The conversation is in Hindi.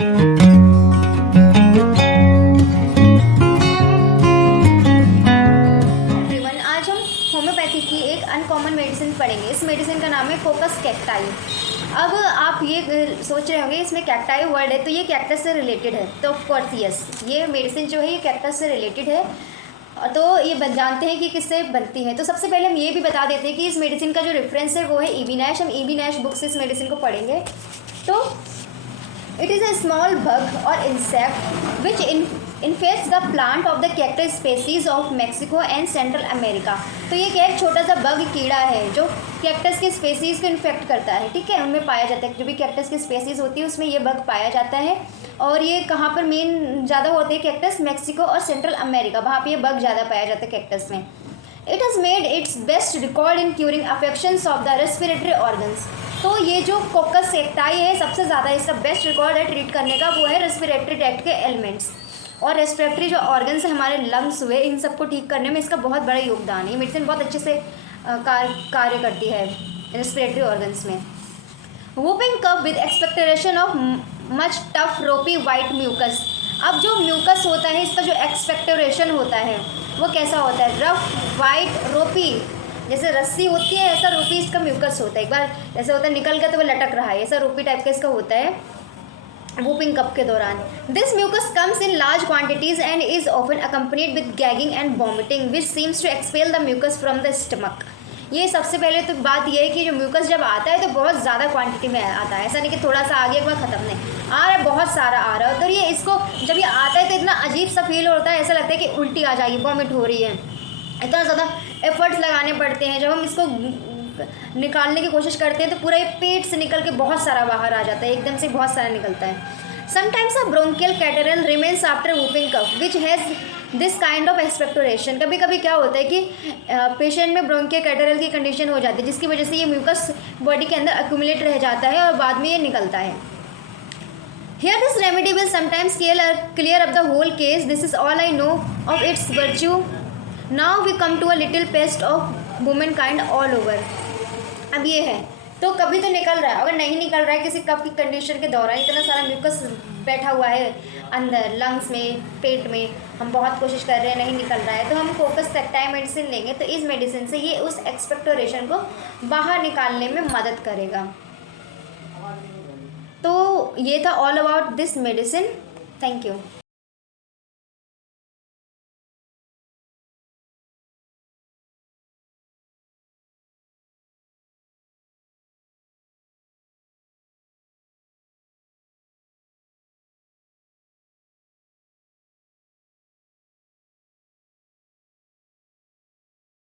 आज हम होम्योपैथी की एक अनकॉमन मेडिसिन पढ़ेंगे। इस मेडिसिन का नाम है कोकस कैक्टाई। अब आप ये सोच रहे होंगे इसमें कैक्टाई वर्ड है तो ये कैक्टस से रिलेटेड है, तो ऑफ कोर्स यस, ये मेडिसिन जो है ये कैक्टस से रिलेटेड है। तो ये जानते हैं कि किससे बनती है। तो सबसे पहले हम ये भी बता देते हैं कि इस मेडिसिन का जो रेफरेंस है वो है ईबी नैश। हम ईबी नैश बुक से इस मेडिसिन को पढ़ेंगे। तो it is a small bug और insect which infects the plant of the cactus species of Mexico and central America. तो ये क्या, एक छोटा सा बग कीड़ा है जो कैक्टस के स्पेसीज़ को इन्फेक्ट करता है, ठीक है, उनमें पाया जाता है। जो भी कैक्टस की स्पेसीज़ होती है उसमें ये बग पाया जाता है। और ये कहाँ पर मेन ज़्यादा होते हैं कैक्टस, मैक्सिको और सेंट्रल अमेरिका, वहाँ पर ये बग ज़्यादा पाया जाता है कैक्टस में। It has made it's best record in curing affections of the respiratory organs. तो ये जो कोकस कैक्टाई है सबसे ज़्यादा इसका बेस्ट रिकॉर्ड है ट्रीट करने का, वो है रेस्पिरेटरी ट्रैक्ट के एलिमेंट्स और रेस्पिरेटरी जो ऑर्गन्स है हमारे लंग्स हुए, इन सबको ठीक करने में इसका बहुत बड़ा योगदान है। ये मेडिसिन बहुत अच्छे से कार्य करती है रेस्पिरेटरी ऑर्गन्स में। Whooping cough with expectoration of much tough ropy white mucus. अब जो म्यूकस होता है इसका जो एक्सपेक्टोरेशन होता है वो कैसा होता है, रफ वाइट रोपी, जैसे रस्सी होती है ऐसा रोपी इसका म्यूकस होता है। एक बार जैसे होता है निकल गया तो वो लटक रहा है, ऐसा रोपी टाइप का इसका होता है वूपिंग कप के दौरान। This mucus comes in large quantities and is often accompanied with gagging and vomiting which seems to expel the mucus from the stomach. ये सबसे पहले तो बात ये है कि जो म्यूकस जब आता है तो बहुत ज़्यादा क्वांटिटी में आता है, ऐसा नहीं कि थोड़ा सा आ गया एक बार ख़त्म, नहीं आ रहा है, बहुत सारा आ रहा है। तो ये इसको जब ये आता है तो इतना अजीब सा फील होता है, ऐसा लगता है कि उल्टी आ जाएगी, वॉमिट हो रही है, इतना ज़्यादा एफर्ट्स लगाने पड़ते हैं। जब हम इसको निकालने की कोशिश करते हैं तो पूरा ये पेट से निकल के बहुत सारा बाहर आ जाता है, एकदम से बहुत सारा निकलता है। Sometimes a bronchial catarrh remains after whooping cough which has this kind of expectoration. कभी कभी क्या होता है कि पेशेंट में ब्रोंकियल कैटरल की कंडीशन हो जाती है जिसकी वजह से ये म्यूकस बॉडी के अंदर अक्यूमुलेट रह जाता है और बाद में ये निकलता है। Here this remedy will sometimes clear up the whole case. This is all I know of its virtue. Now we come to a little pest of womankind all over. अब ये है तो कभी तो निकल रहा है, अगर नहीं निकल रहा है किसी कफ की कंडीशन के दौरान, इतना सारा म्यूकस बैठा हुआ है अंदर लंग्स में, पेट में, हम बहुत कोशिश कर रहे हैं नहीं निकल रहा है, तो हम कोकस कैक्टाई मेडिसिन लेंगे। तो इस मेडिसिन से ये उस एक्सपेक्टोरेशन को बाहर निकालने में मदद करेगा। तो ये था all about this medicine. Thank you.